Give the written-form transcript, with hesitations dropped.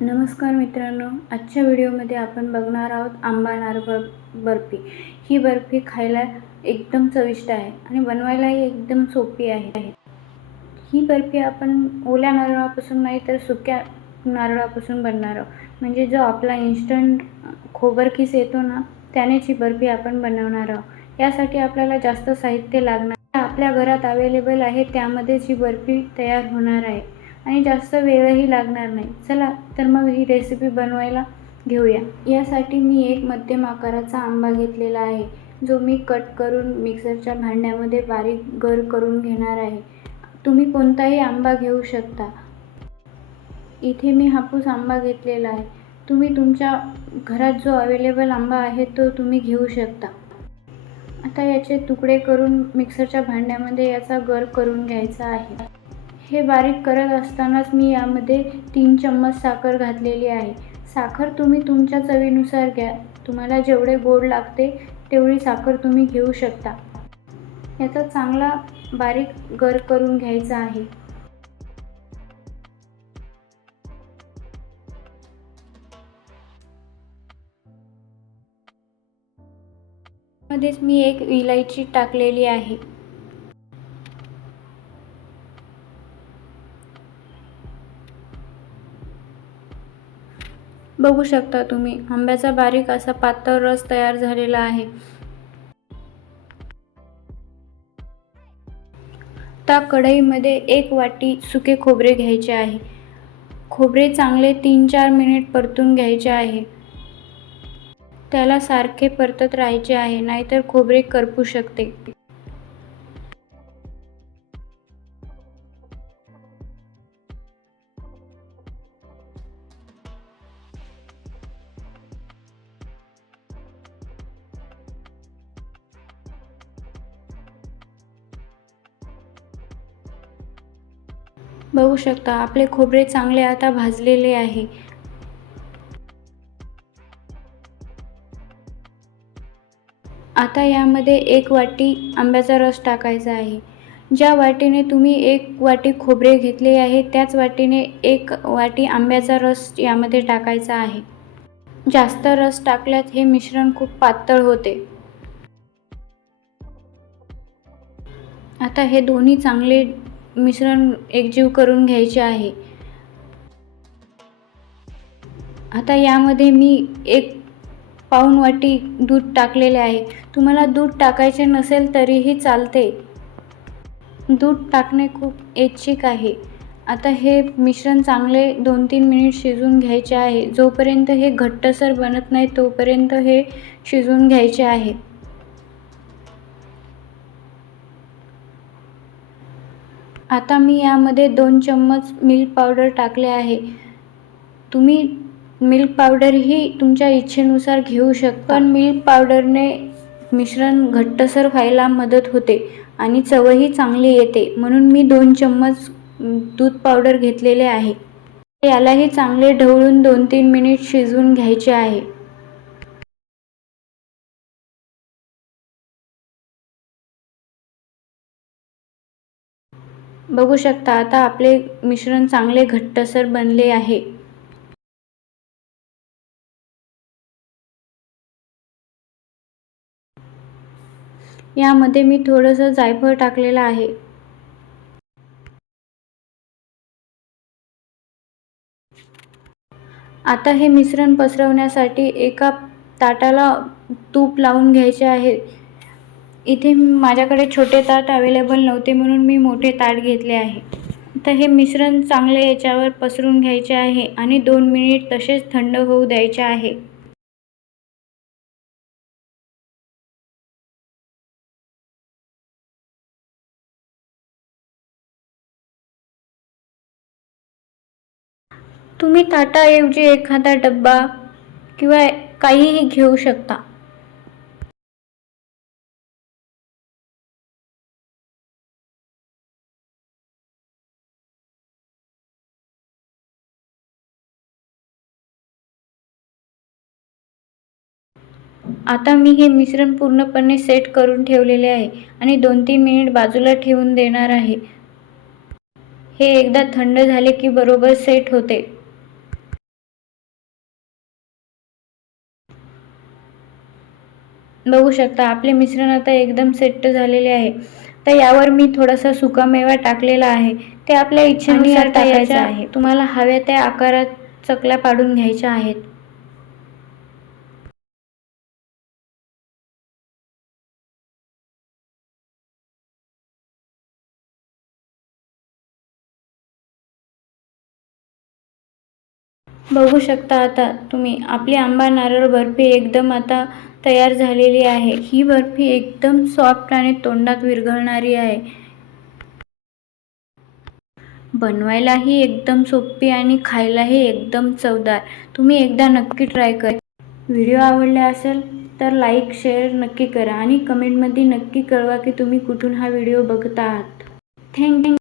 नमस्कार मित्रांनो, आजच्या व्हिडिओमध्ये आपण बघणार आहोत आंबा नारळ बर्फी। ही बर्फी खायला एकदम चविष्ट आहे आणि बनवायलाही एकदम सोपी आहे। ही बर्फी आपण ओल्या नारळापासून नाही तर सुक्या नारळापासून बनणार आहोत। म्हणजे जो आपला इन्स्टंट खोबरकीस येतो ना, त्यानेच ही बर्फी आपण बनवणार आहोत। यासाठी आपल्याला जास्त साहित्य लागणार, आपल्या घरात अवेलेबल आहे त्यामध्येच ही बर्फी तयार होणार आहे आणि जास्त वेळही लागणार नाही। चला तर मग ही रेसिपी बनवायला घेऊया। यासाठी मी एक मध्यम आकाराचा आंबा घेतलेला आहे, जो मी कट करून मिक्सरच्या भांड्यामध्ये बारीक गर करून घेणार आहे। तुम्ही कोणताही आंबा घेऊ शकता। इथे मी हापूस आंबा घेतलेला आहे। तुम्ही तुमच्या घरात जो अवेलेबल आंबा आहे तो तुम्ही घेऊ शकता। आता याचे तुकडे करून मिक्सरच्या भांड्यामध्ये याचा गर करून घ्यायचा आहे। हे बारीक करत असतानाच मी यामध्ये 3 चम्मच साखर घातलेली आहे। साखर तुम्ही तुमच्या चवीनुसार घ्या, तुम्हाला जेवढे गोड लागते तेवढी साखर तुम्ही घेऊ शकता। याचा चांगला बारीक गर करून घ्यायचा आहे। मध्येच मी एक इलायची टाकलेली आहे। बघू शकता तुम्ही आंब्याचा बारीक असा पातळ रस तयार झालेला आहे। त्या कढईमध्ये 1 वाटी सुके खोबरे घ्यायचे आहे। खोबरे चांगले 3-4 मिनिट परतून घ्यायचे आहे। त्याला सारखे परतत राहायचे आहे, नाहीतर खोबरे करपू शकते। बघू शकता आपले खोबरे चांगले आता भाजलेले आहे। आता यामध्ये 1 वाटी आंब्याचा रस टाकायचा आहे। ज्या वाटीने तुम्ही 1 वाटी खोबरे घेतले आहे त्याच वाटीने 1 वाटी आंब्याचा रस यामध्ये टाकायचा आहे। जास्त रस टाकल्यास हे मिश्रण खूप पातळ होते। आता हे दोन्ही चांगले मिश्रण एकजीव करून घ्यायचे आहे। आता यामध्ये मी 1 पाऊण वाटी दूध टाकलेले आहे। तुम्हाला दूध टाकायचे नसेल तरीही चालते, दूध टाकणे खूप ऐच्छिक आहे। आता हे मिश्रण चांगले 2-3 मिनिट शिजवून घ्यायचे आहे। जोपर्यंत हे घट्टसर बनत नाही तोपर्यंत हे शिजवून घ्यायचे आहे। आता मी यामध्ये 2 चम्मच मिल्क पावडर टाकले आहे। तुम्ही मिल्क पावडर ही तुमच्या इच्छेनुसार घेऊ शकता, पण मिल्क पावडरने मिश्रण घट्टसर व्हायला मदत होते आणि चवही चांगली येते, म्हणून मी 2 चम्मच दूध पावडर घेतलेले आहे। यालाही चांगले ढवळून 2-3 मिनिट शिजवून घ्यायचे आहे। बघू शकता आता आपले मिश्रण चांगले घट्टसर बनले आहे। यामध्ये मी थोडंसं जायफळ टाकलेलं आहे। आता हे मिश्रण पसरवण्यासाठी एका ताटाला तूप लावून घ्यायचे आहे। इथे माझ्याकडे छोटे ताट अवेलेबल नव्हते म्हणून मी मोठे ताट घेतले आहे। आता हे मिश्रण चांगले याच्यावर पसरून घ्यायचे आहे आणि 2 मिनिट तसेच थंड होऊ द्यायचे आहे। तुम्ही ताटाऐवजी एखादा डब्बा किंवा काहीही घेऊ शकता। आता मी हे मिश्रण पूर्णपणे सेट करून ठेवलेले आहे आणि 2-3 मिनिट बाजूला ठेवून देणार आहे। हे एकदा थंड झाले की बरोबर सेट होते। बघू शकता आपले मिश्रण आता एकदम सेट झालेले आहे. तर यावर मी थोडासा सुकामेवा टाकलेला आहे, ते आपल्या इच्छेनुसार टाकायचा आहे. तुम्हाला हव्या त्या आकारात चकल्या पाडून घ्यायच्या आहेत. बघू शकता आता तुम्ही आपली आंबा नारळ बर्फी एकदम आता तयार झालेली आहे. ही बर्फी एकदम सॉफ्ट आणि तोंडात विरघळणारी आहे. बनवायलाही एकदम सोपी आणि खायलाही एकदम चवदार. तुम्ही एकदा नक्की ट्राय करा. व्हिडिओ आवडला असेल तर लाईक शेअर नक्की करा आणि कमेंटमध्ये नक्की कळवा की तुम्ही कुठून हा व्हिडिओ बघत आहात. थँक्यू.